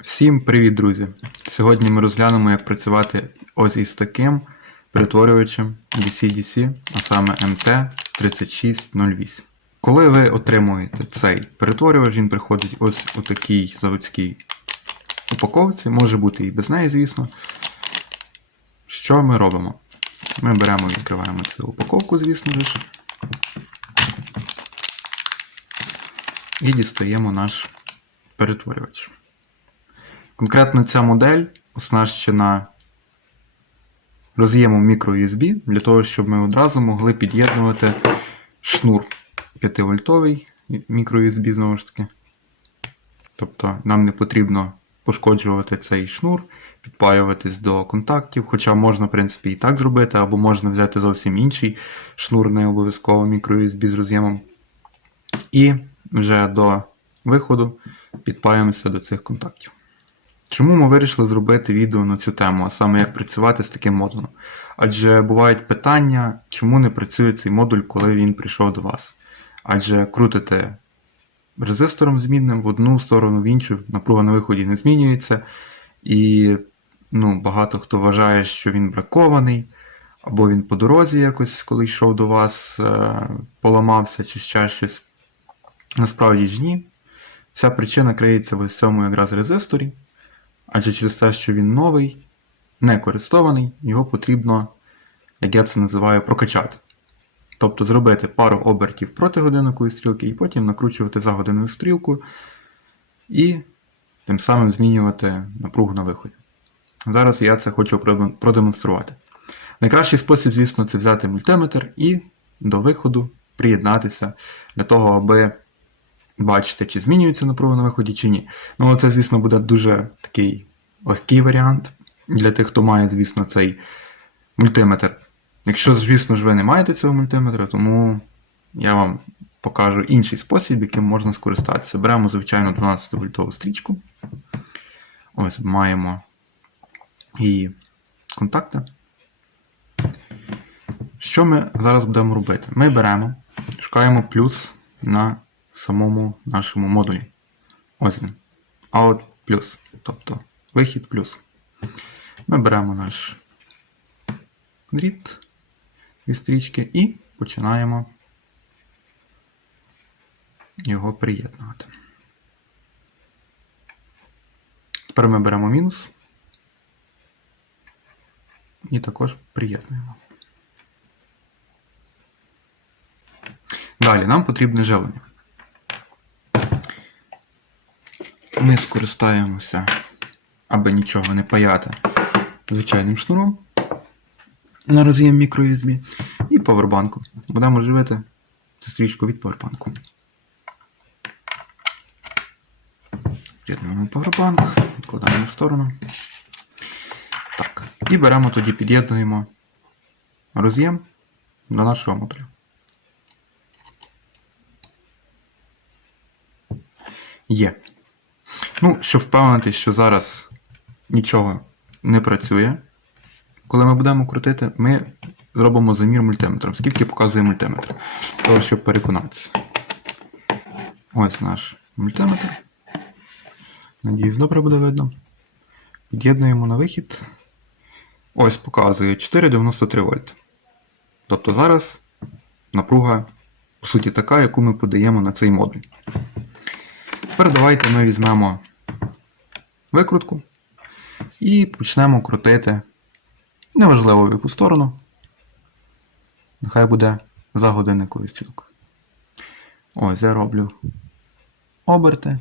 Всім привіт, друзі! Сьогодні ми розглянемо, як працювати ось із таким перетворювачем DC-DC, а саме MT3608. Коли ви отримуєте цей перетворювач, він приходить ось у такій заводській упаковці, може бути і без неї, звісно. Що ми робимо? Ми беремо, і відкриваємо цю упаковку, звісно ж. І дістаємо наш перетворювач. Конкретно ця модель оснащена роз'ємом microUSB для того, щоб ми одразу могли під'єднувати шнур 5-вольтовий microUSB знову ж таки. Тобто нам не потрібно пошкоджувати цей шнур, підпаюватись до контактів, хоча можна, в принципі, і так зробити, або можна взяти зовсім інший шнур, не обов'язково microUSB з роз'ємом. І вже до виходу підпаємося до цих контактів. Чому ми вирішили зробити відео на цю тему, а саме як працювати з таким модулем? Адже бувають питання, чому не працює цей модуль, коли він прийшов до вас. Адже крутите резистором змінним в одну сторону, в іншу, напруга на виході не змінюється. І ну, багато хто вважає, що він бракований, або він по дорозі якось, коли йшов до вас, е, поламався чи ще щось. Насправді ж ні. Ця причина криється в цьому якраз резисторі. Адже через те, що він новий, не користований, його потрібно, як я це називаю, прокачати. Тобто зробити пару обертів проти годинникової стрілки і потім накручувати за годинну стрілку і тим самим змінювати напругу на виході. Зараз я це хочу продемонструвати. Найкращий спосіб, звісно, це взяти мультиметр і до виходу приєднатися для того, аби бачити, чи змінюється напруга на виході, чи ні. Ну, це, звісно, буде дуже такий легкий варіант для тих, хто має, звісно, цей мультиметр. Якщо, звісно ж, ви не маєте цього мультиметра, тому я вам покажу інший спосіб, яким можна скористатися. Беремо, звичайно, 12 вольтову стрічку. Ось маємо її контакти. Що ми зараз будемо робити? Ми беремо, шукаємо плюс на самому нашому модулі. Ось він. Out плюс. Тобто вихід плюс. Ми беремо наш дріт від стрічки і починаємо його приєднувати. Тепер ми беремо мінус і також приєднуємо. Далі нам потрібне живлення. Ми скористаємося, аби нічого не паяти звичайним шнуром на роз'єм microUSB і повербанку. Будемо живити цю стрічку від повербанку. Під'єднуємо повербанк, відкладаємо в сторону. Так. І беремо тоді, під'єднуємо роз'єм до нашого модуля. Є. Ну, щоб впевнитись, що зараз нічого не працює. Коли ми будемо крутити, ми зробимо замір мультиметром. Скільки показує мультиметр? Того, щоб переконатися. Ось наш мультиметр. Надіюсь, добре буде видно. Під'єднуємо на вихід. Ось показує 4,93 вольт. Тобто зараз напруга, по суті, така, яку ми подаємо на цей модуль. Тепер давайте ми візьмемо викрутку і почнемо крутити. Неважливо в яку сторону. Нехай буде за годинниковою стрілкою. Ось я роблю оберти.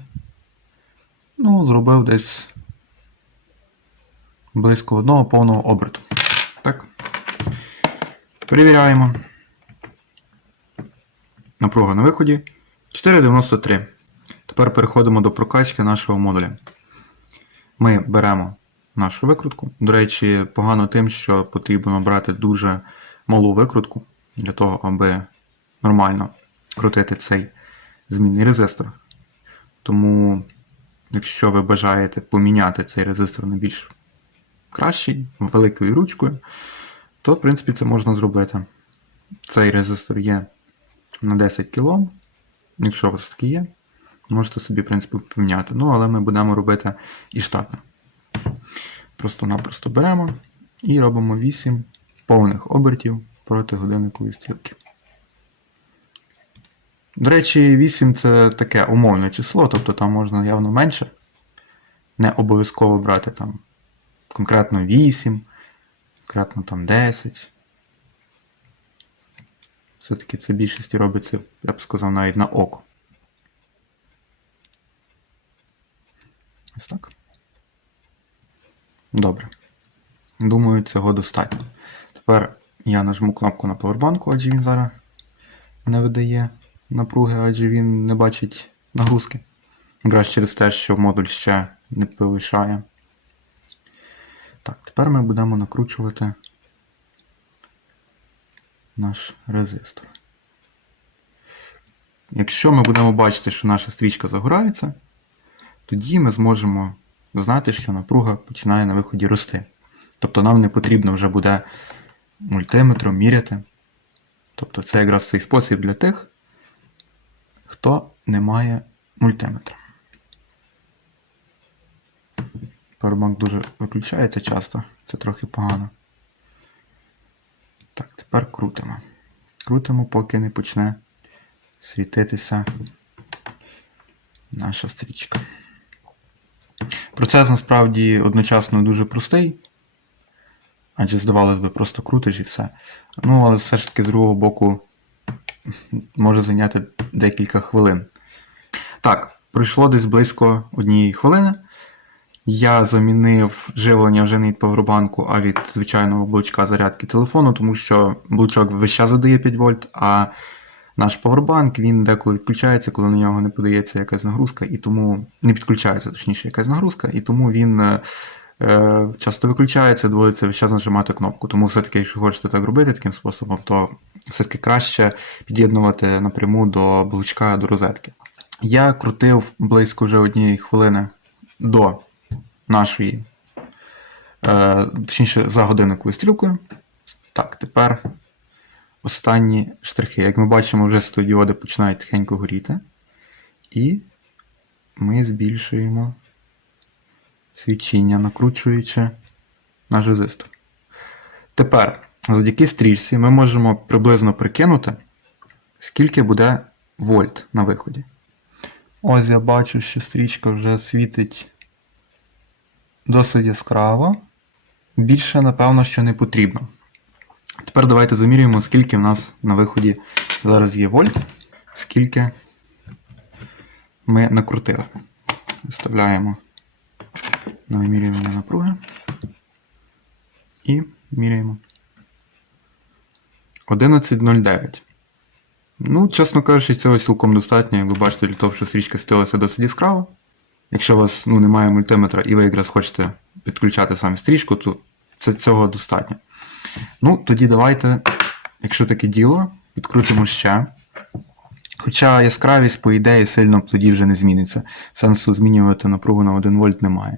Ну, зробив десь близько одного повного оберту. Так. Перевіряємо. Напруга на виході 4,93. Тепер переходимо до прокачки нашого модуля. Ми беремо нашу викрутку. До речі, погано тим, що потрібно брати дуже малу викрутку для того, аби нормально крутити цей змінний резистор. Тому, якщо ви бажаєте поміняти цей резистор на більш кращий, великою ручкою, то, в принципі, це можна зробити. Цей резистор є на 10 кОм, якщо у вас такий є. Можете собі, в принципі, поміняти. Ну, але ми будемо робити і штатно. Просто-напросто беремо і робимо 8 повних обертів проти годинникової стрілки. До речі, 8 це таке умовне число, тобто там можна явно менше. Не обов'язково брати там конкретно 8, конкретно там 10. Все-таки це більшості робиться, я б сказав, навіть на око. Ось так. Добре. Думаю, цього достатньо. Тепер я нажму кнопку на повербанку, адже він зараз не видає напруги, адже він не бачить нагрузки. Якраз через те, що модуль ще не повишає. Так, тепер ми будемо накручувати наш резистор. Якщо ми будемо бачити, що наша стрічка загорається, тоді ми зможемо знати, що напруга починає на виході рости. Тобто нам не потрібно вже буде мультиметром міряти. Тобто це якраз цей спосіб для тих, хто не має мультиметра. Powerbank дуже виключається часто, це трохи погано. Так, тепер крутимо. Крутимо, поки не почне світитися наша стрічка. Процес насправді одночасно дуже простий, адже здавалось би, просто крутиш і все. Ну, але все ж таки з другого боку може зайняти декілька хвилин. Так, пройшло десь близько однієї хвилини. Я замінив живлення вже не від повербанку, а від звичайного блочка зарядки телефону, тому що блочок весь час задає 5 вольт, а наш повербанк він деколи відключається, коли на нього не подається якась нагрузка, і тому не підключається, точніше, якась нагрузка, і тому він е, е, часто виключається, доводиться весь час нажимати кнопку. Тому все-таки, якщо хочете так робити таким способом, то все-таки краще під'єднувати напряму до блочка до розетки. Я крутив близько вже однієї хвилини до нашої, е, точніше, за годинниковою стрілкою. Так, тепер останні штрихи. Як ми бачимо, вже світлодіоди починають тихенько горіти. І ми збільшуємо свічіння, накручуючи наш резистор. Тепер, завдяки стрічці, ми можемо приблизно прикинути, скільки буде вольт на виході. Ось я бачу, що стрічка вже світить досить яскраво. Більше, напевно, що не потрібно. Тепер давайте замірюємо, скільки в нас на виході зараз є вольт, скільки ми накрутили. Виставляємо на вимірювання напруги і міряємо. 11.09. Ну, чесно кажучи, цього цілком достатньо, як ви бачите, для того, що стрічка світилася досить яскраво. Якщо у вас ну, немає мультиметра і ви якраз хочете підключати саме стрічку, то це цього достатньо. Ну, тоді давайте, якщо таке діло, підкрутимо ще. Хоча яскравість, по ідеї, сильно тоді вже не зміниться. Сенсу змінювати напругу на 1 вольт немає.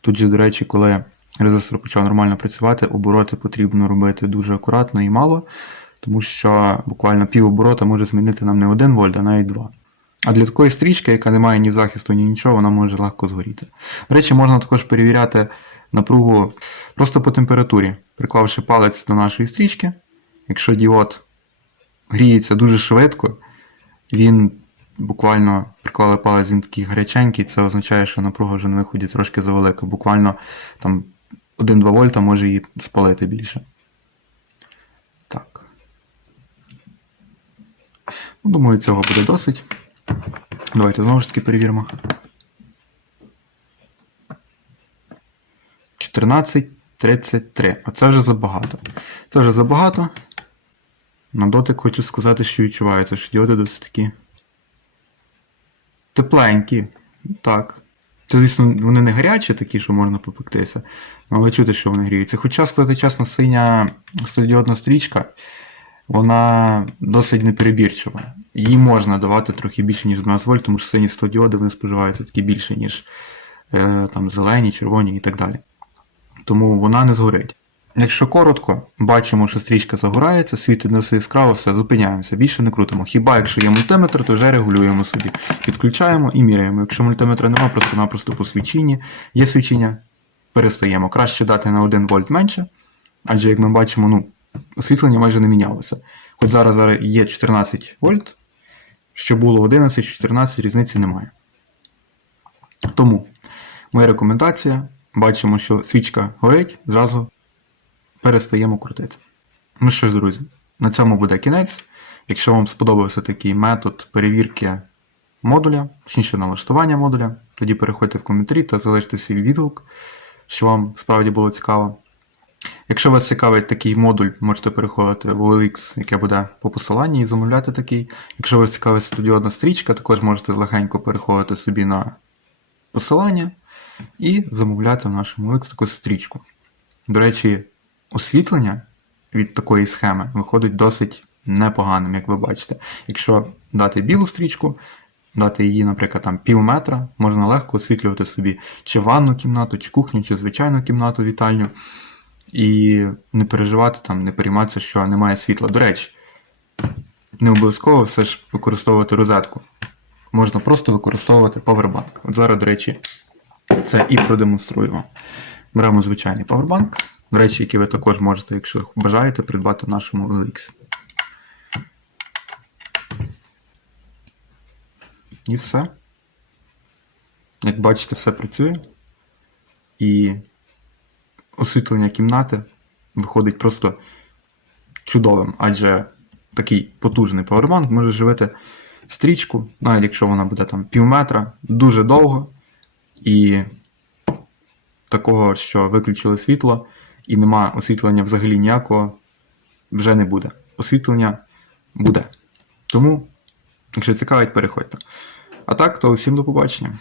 Тут же, до речі, коли резистор почав нормально працювати, обороти потрібно робити дуже акуратно і мало, тому що буквально пів оборота може змінити нам не 1 вольт, а навіть 2. А для такої стрічки, яка не має ні захисту, ні нічого, вона може легко згоріти. До речі, можна також перевіряти напругу просто по температурі, приклавши палець до нашої стрічки. Якщо діод гріється дуже швидко, він буквально приклали палець, він такий гаряченький, це означає, що напруга вже на виході трошки завелика. Буквально там 1-2 вольта може її спалити більше. Так. Ну, Думаю, цього буде досить. Давайте знову ж таки перевіримо. 14.33. А це вже забагато. Це вже забагато. На дотик хочу сказати, що відчувається, що діоди досить такі. Тепленькі. Так. Це, звісно, вони не гарячі, такі, що можна попектися, але чути, що вони гріються. Хоча, сказати чесно, синя стодіодна стрічка, вона досить неперебірчива. Їй можна давати трохи більше, ніж 12 вольт, тому що сині стодіоди вони споживаються такі більше, ніж е, там, зелені, червоні і так далі. Тому вона не згорить. Якщо коротко, бачимо, що стрічка загорається, світить не все яскраво, все, зупиняємося, більше не крутимо. Хіба якщо є мультиметр, то вже регулюємо собі. Підключаємо і міряємо. Якщо мультиметра немає, просто-напросто по свічінні. Є свічіння, перестаємо. Краще дати на 1 вольт менше, адже як ми бачимо, ну, освітлення майже не мінялося. Хоч зараз, зараз є 14 вольт, що було 11 14 різниці немає. Тому моя рекомендація: бачимо, що свічка горить, зразу перестаємо крутити. Ну що ж, друзі, на цьому буде кінець. Якщо вам сподобався такий метод перевірки модуля, точніше налаштування модуля, тоді переходьте в коментарі та залиште свій відгук, що вам справді було цікаво. Якщо вас цікавить такий модуль, можете переходити в OLX, яке буде по посиланні, і замовляти такий. Якщо вас цікавить студіодна стрічка, також можете легенько переходити собі на посилання і замовляти в нашому таку стрічку. До речі, освітлення від такої схеми виходить досить непоганим, як ви бачите. Якщо дати білу стрічку, дати її, наприклад, там пів метра, можна легко освітлювати собі чи ванну кімнату, чи кухню, чи звичайну кімнату, вітальню. І не переживати там, не перейматися, що немає світла. До речі, не обов'язково все ж використовувати розетку. Можна просто використовувати павербанк. От зараз, до речі, це і продемонструю. Беремо звичайний павербанк, до речі, який ви також можете, якщо бажаєте, придбати в нашому OLX. І все. Як бачите, все працює. І освітлення кімнати виходить просто чудовим, адже такий потужний павербанк може живити стрічку, навіть якщо вона буде там пів метра, дуже довго. І такого, що виключили світло, і нема освітлення взагалі ніякого, вже не буде. Освітлення буде. Тому, якщо цікавить, переходьте. А так, то всім до побачення.